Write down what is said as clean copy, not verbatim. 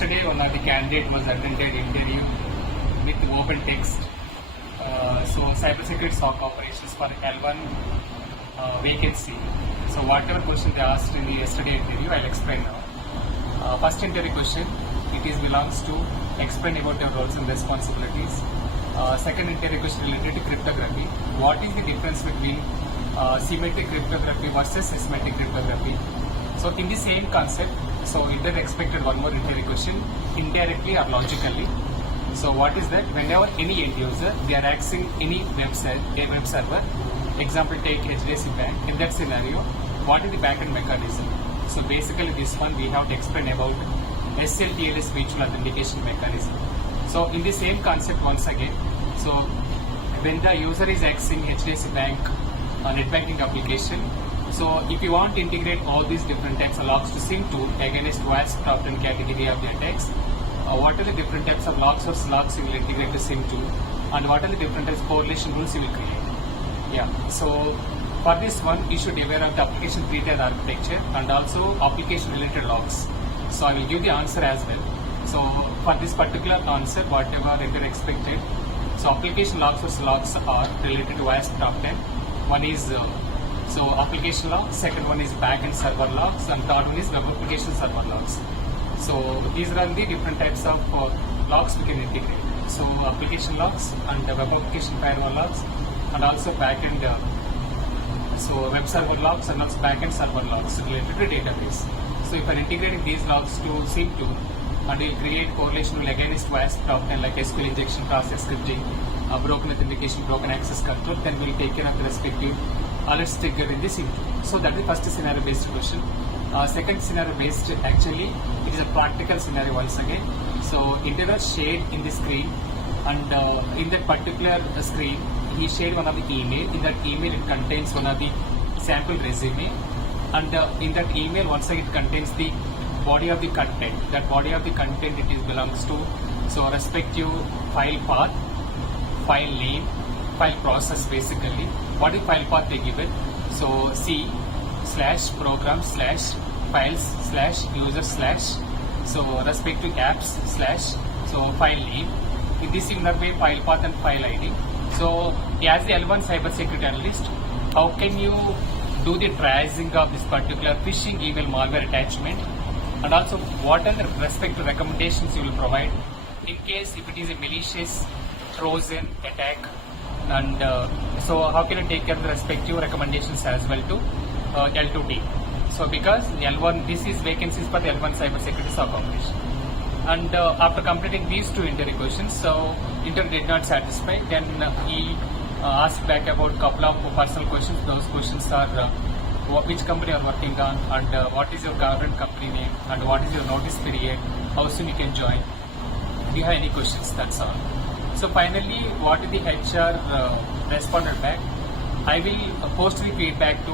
yesterday one of the candidate was attended interview with open text. So cybersecurity SOC operations for L1 vacancy. So whatever question they asked in the yesterday interview, I'll explain now. First interview question, it is belongs to explain about your roles and responsibilities. Second interview question related to cryptography. What is the difference between symmetric cryptography versus asymmetric cryptography? So in the same concept, so it expected one more interview question, indirectly or logically. So what is that? Whenever any end user, they are accessing any website, a web server, example take HDFC Bank, in that scenario, what is the backend mechanism? So basically this one we have to explain about SLTLS mutual authentication mechanism. So in the same concept once again, so when the user is accessing HDFC Bank net banking application, so if you want to integrate all these different types of logs to SIM2 against WASP top 10 category of the attacks, what are the different types of logs or slugs you will integrate to SIM2, and what are the different types of correlation rules you will create? Yeah, so for this one, you should be aware of the application treated architecture and also application related logs. So I will give the answer as well. So for this particular answer, whatever they expected, so application logs or slugs are related to WASP top 10. One is so application log, second one is backend server logs, and third one is web application server logs. So these are the different types of logs we can integrate. So application logs and web application firewall logs, and also backend so web server logs and also backend server logs related to database. So if you are integrating these logs to SIM2 and you create correlation rule against WASP top 10 like SQL injection, process scripting, broken authentication, broken access control, then we will take care of the respective alerts triggered in the SIM2. So that is the first scenario based question. Second scenario based, actually it is a practical scenario once again. So interviewer shared in the screen, and in that particular screen he shared one of the email. In that email it contains one of the sample resume, and in that email once again it contains the body of the content. That body of the content it is belongs to so respective file path, file name, file process basically. What is file path they given? So C/program/files/user/ so respective apps/ so file name. In this similar way, file path and file ID. So as the L1 cybersecurity analyst, how can you do the tracing of this particular phishing email malware attachment, and also what are the respective recommendations you will provide in case if it is a malicious Trojan attack, and so how can you take care of the respective recommendations as well to L2 team. So because L1, this is vacancies for the L1 cybersecurity SOC operation. And after completing these two interview questions, so interview did not satisfy, then he asked back about couple of personal questions. Those questions are which company you are working on, and what is your government company name, and what is your notice period, how soon you can join. Do you have any questions? That's all. So finally, what is the HR responded back? I will post the feedback to